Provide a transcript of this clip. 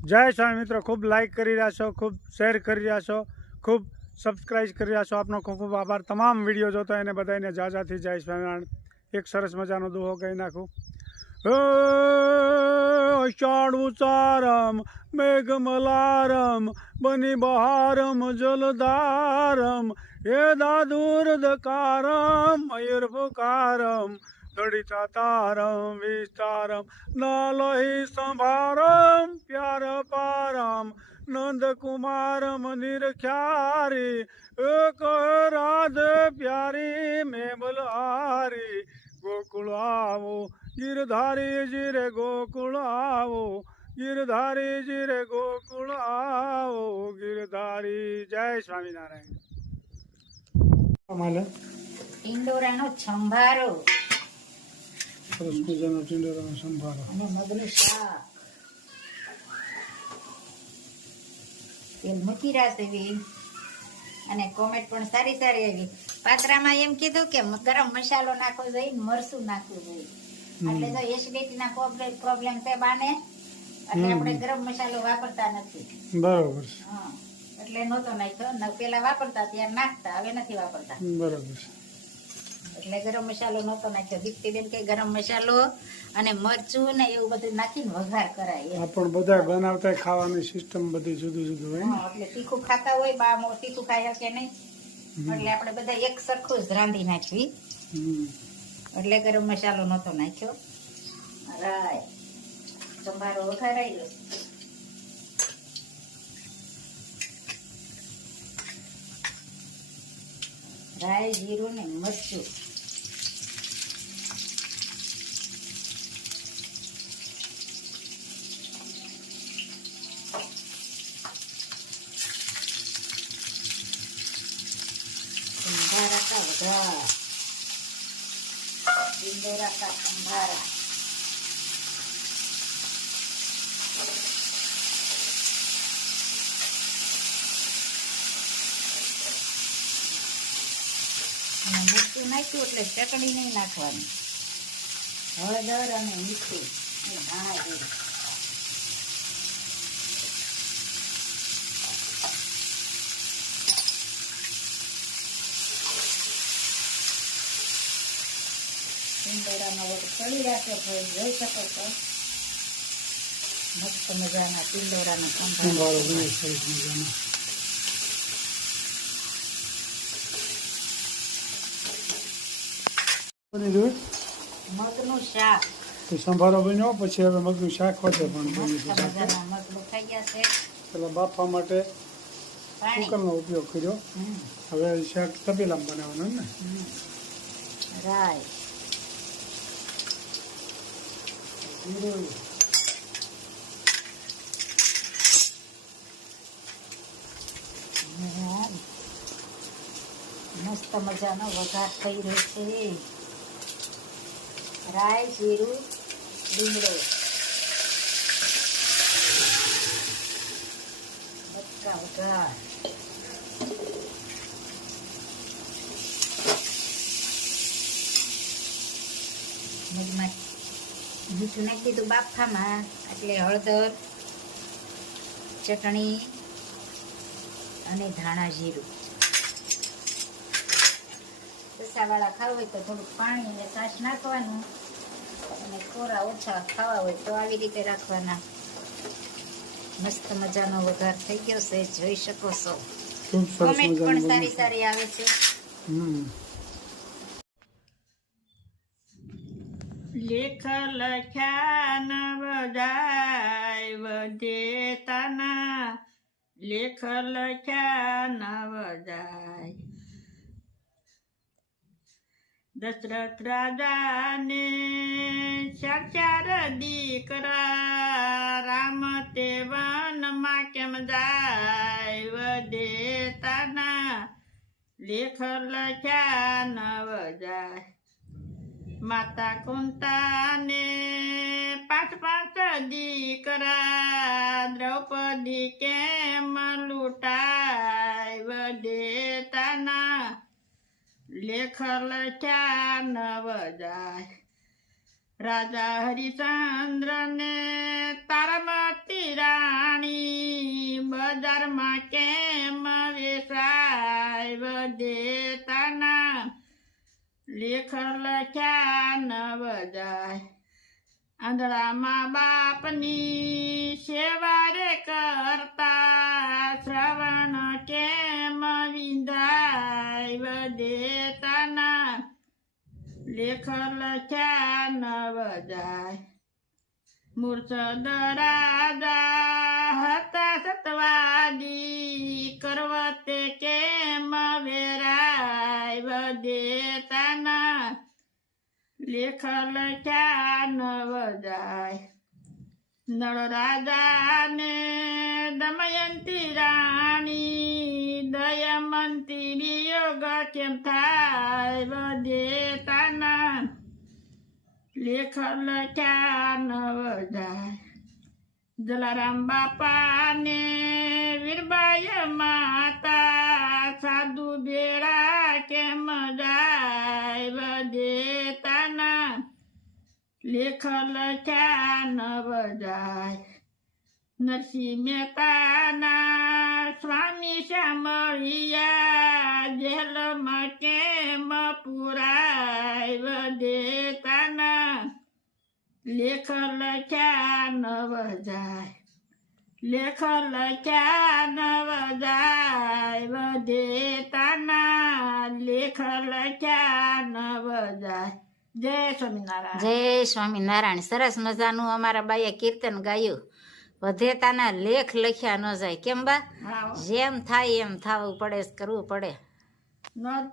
जय स्वामी मित्रों, खूब लाइक कर रहा छो, खूब शेर कर रहा छो, खूब सब्सक्राइब कर रहा छो। आपनो खूब खूब आभार। तमाम वीडियो जोता है बधाने जाजाथी जय स्वामीनारायण। एक सरस मजानो दोहो कही नाखू। अषाढ़ उचारम मेघमलारम बनी बहारम जलधारम ये दादूरदकारम मयूरपुकारम लड़िता तारम विस्तारम नालहि संभारम प्यार पारम नंद कुमारम निरख्यारी एक राधे प्यारी में बलहारी गोकुल आवो गिरधारी जी रे गोकुल आवो गिरधारी जी रे गोकुल आवो गिरधारी। जय स्वामीनारायण। ટિંડોરાનો સંભારો સરસ મજાનો ટિંડોરાનો સંભારો અને મગનું શાક તેલ મૂકી રાખવી અને કોમેન્ટ પણ સારી સારી આવી. પાત્રામાં એમ કીધું કે ગરમ મસાલો નાખવો જોઈએ, મરચું નાખવું જોઈએ. એટલે તો એસિડિટી ના પ્રોબ્લેમ છે બાને, એટલે આપણે ગરમ મસાલો વાપરતા નથી. બરોબર. હા, એટલે નહોતો નાખ્યો. પેલા વાપરતા ત્યારે નાખતા, હવે નથી વાપરતા. બરોબર. એટલે ગરમ મસાલો નહોતો નાખ્યો. દીપ્તિબેન કે ગરમ મસાલો અને મરચું ને એવું બધું નાખીને વઘાર કરાય. પણ બધા બનાવતા ખાવાની સિસ્ટમ બધી જુદું જુદું હોય ને. એટલે તીખું ખાતા હોય, બા તીખું ખાય કે નહીં, એટલે આપણે બધા એક સરખું જ રાંધી નાખવી. એટલે ગરમ મસાલો નહોતો નાખ્યો. રાય સંભારો વઘારાઈ ગયો. રાય જીરું ને મરચું સંભારા કા વઘાર. ટિંડોરા કા સંભારા. મરચું નાખ્યું એટલે ચટણી નહીં નાખવાની. હળદર અને મીઠું અને ધાણા જીરું. ટિંડોરાનો વટ ચડી રાખે તો જોઈ શકો છો. મસ્ત મજાના ટિંડોરાનો સંભારો. મગનું શાક સંભારો બન્યો, પછી હવે મગનું શાક વધે પણ મજાના મગનું થઈ ગયા છે. પેલા બાફવા માટે પાણી કુકરનો ઉપયોગ કર્યો. હવે શાક તપેલામાં બનાવવાનું ને. રાય જીરું મસ્ત મજાનો વઘાર થઈ રહ્યો છે. રાય જીરું લીમડો બટકા વઘાર. મગમાં મીઠું નાખી દીધું બાફામાં, એટલે હળદર, ચટણી અને ધાણા જીરું. રસાવાળા ખાવા હોય તો થોડુંક પાણી અને છાશ નાખવાનું, અને કોરા ઓછા ખાવા હોય તો આવી રીતે રાખવાના. મસ્ત મજાનો વઘાર થઈ ગયો છે, જોઈ શકો છો. કોમેન્ટ પણ સારી સારી આવે છે. લેખ લખ્યા ન બધાય વધેતાના, લેખ લખ્યા ન બધાય. દશરથ રાજાને ચાર દીકરા, રામ તે વનમાં કેમ જાય વધેતાના, લેખ લખ્યા ન બધાય. માતા કુંતાને પાંચ દીકરા, દ્રૌપદી કેમ લૂંટાય વધેતાના, લેખ લખ્યા ન બધાય. રાજા હરિચંદ્ર ને તારામતી રાણી બજારમાં કેમ વેચાય વધેતાના લેખ લખ્યા ન વજાય આંધળામાં બાપની સેવા રે કરતા શ્રવણ કેમ વિંધાય વધેતાના લેખ લખ્યા ન વજાય મૂર્છદ રાજા હતા સતવાદી કરવતે કેમ વેરાય વધેતાના લેખ લખ્યા ન વજાય નળ રાજાને દમયંતી રાણી દયમંતી વિયોગ કેમ થાય વધેતાના લેખ લખ્યા ન વજાય જલારામ બાપાને વીરબાઈ માતા સાધુ બેડા કેમ જાય વધેતાના લેખ લખ્યા ન વજાય નરસિંહ મહેતાના સ્વામી શ્યામળિયા જેલમાં કેમ પુરાય વધેતાના લેખ લખ્યા ન વજાય લેખ લખ્યા ન વજાય વધેતાના લેખ લખ્યા ન વજાય જય સ્વામિનારાયણ. જય સ્વામિનારાયણ. સરસ મજાનું અમારા બાઈએ કીર્તન ગાયું. વધેતાના લેખ લખ્યા ન જાય. કેમ બા? હા. જેમ થાય એમ થવું પડે, કરવું પડે. ન